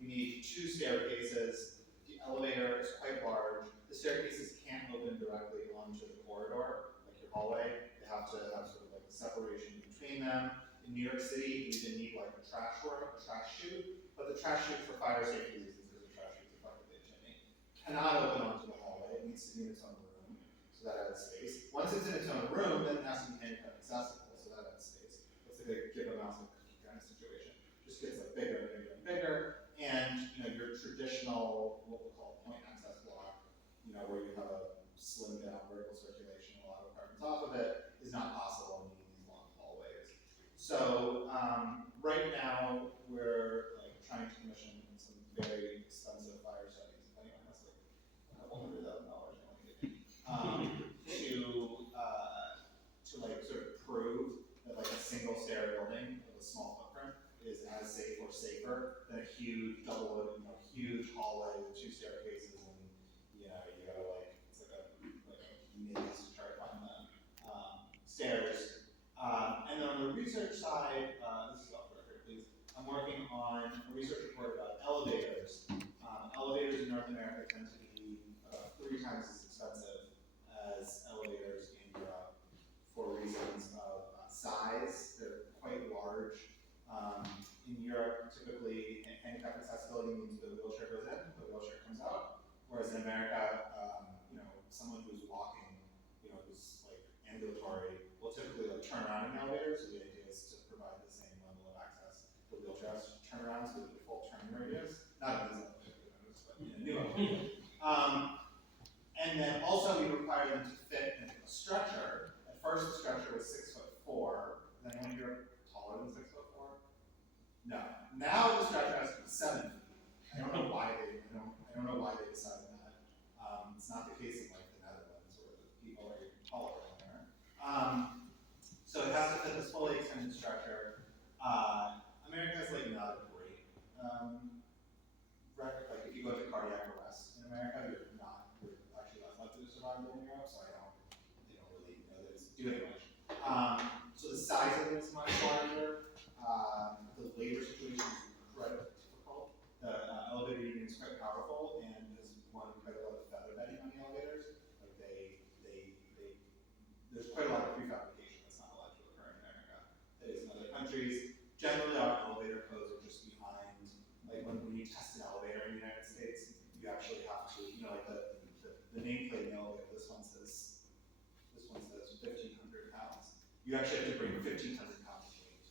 You need 2 staircases. The elevator is quite large. The staircases can't open directly onto the corridor, like your hallway. They have to have sort of like a separation between them. In New York City, you even need like a trash room, a trash chute, but the trash chute for fire safety reasons, because the trash chute is effectively a chimney, cannot open onto the hallway. It needs to be in its own room, so that adds space. Once it's in its own room, then it has to be handicap accessible, so that adds space. It's like a give a mouse a cookie kind of situation. Just gets like bigger and bigger and bigger, and your traditional what we'll call point access block, where you have a slimmed down vertical circulation, a lot of apartments off of it, is not possible in these long hallways. So right now we're like trying to commission some very expensive fire studies. If anyone has like $100,000 to like sort of prove that like a single stair building with a small footprint is as safe or safer than a huge huge hallway with 2 staircases, and you gotta like it's like a maze to try to find the stairs. And then on the research side, this is off the record, please. I'm working on a research report about elevators. Elevators in North America tend to be about 3 times as expensive as elevators in Europe for reasons of size. They're quite large. In Europe, typically, handicap accessibility means the wheelchair goes in, the wheelchair comes out. Whereas in America, someone who's walking, who's like ambulatory, will typically like turn around in the elevator. So the idea is to provide the same level of access to wheelchairs to turn around, so the default turn radius, not in these elevators, but in a new elevator. And then also we require them to fit into a structure. At first the structure was 6'4". Is anyone here taller than 6'4"? No. Now the structure has to be 7 feet. I don't know why they decided that. It's not the case in like the Netherlands where the people are even taller than there. So it has to fit this fully extended structure. America is like not a great record. Like if you go to cardiac arrest in America, you're actually less likely to survive than in Europe. So they don't really know that it's doing much. So the size of it is much larger. The labor situation is incredibly difficult. The elevator union is quite powerful and has won quite a lot of feather bedding on the elevators. Like there's quite a lot of prefabrication that's not allowed to occur in America. That is in other countries. Generally, our elevator codes are just behind. Like when you test an elevator in the United States, you actually have to, like the nameplate in the elevator. This one says 1,500 pounds. You actually have to bring 1,500 pounds of weight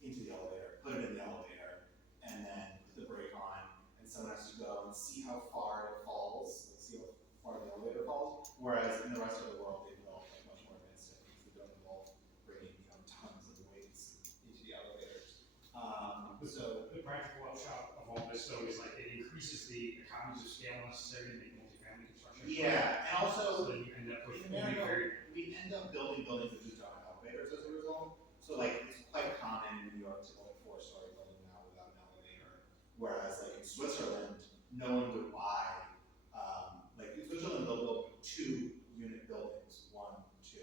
into the elevator, put it in the elevator, and then put the brake on, and someone has to go and see how far it falls, like see how far the elevator falls. Whereas in the rest of the world, they develop like much more advanced techniques that don't involve bringing tons of weights into the elevators. So the practical upshot of all this, though, is like it increases the economies of scale necessary to make multifamily construction. Yeah, and also so then you end up with in America, we end up building buildings that just don't have elevators as a result. So like it's quite common in New York to build a 4-story building now without an elevator. Whereas like in Switzerland, no one would buy. Like in Switzerland, they'll build 2-unit buildings, 1, 2,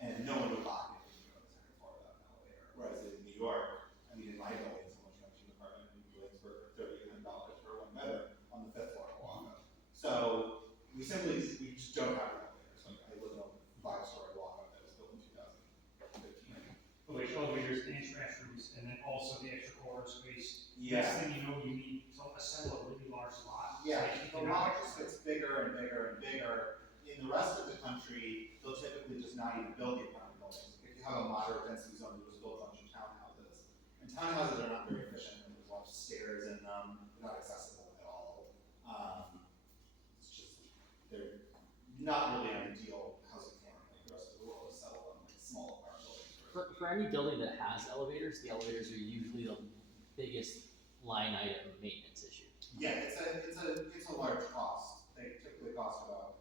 and no one would buy it if you go to the second floor without an elevator. Whereas in New York, in my building, someone's renting an apartment in Williamsburg for $3,800 for 1 bedroom on the 5th floor of Oahu. So we just don't have elevators. Like I live in a 5-story Oahu that was built in 2015. But like elevators and trash rooms, and then also the extra corridor space. Yeah. Next thing you know, you need to assemble a really large lot. Yeah, the lot just gets bigger and bigger and bigger. In the rest of the country, they'll typically just not even build the apartment buildings. If you have a moderate density zone, you'll just build a bunch of townhouses. And townhouses are not very efficient, and there's lots of stairs in them. They're not accessible at all. It's just, they're not really an ideal housing form. Like the rest of the world is settled on like small apartment buildings. For any building that has elevators, the elevators are usually the biggest line item maintenance issue. Yeah, it's a large cost. They typically cost about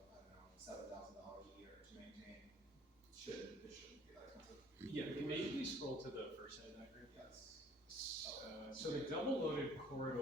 $7,000 a year to maintain. It shouldn't be that expensive. Yeah, can maybe scroll to the first side diagram. Yes. So the double loaded corridor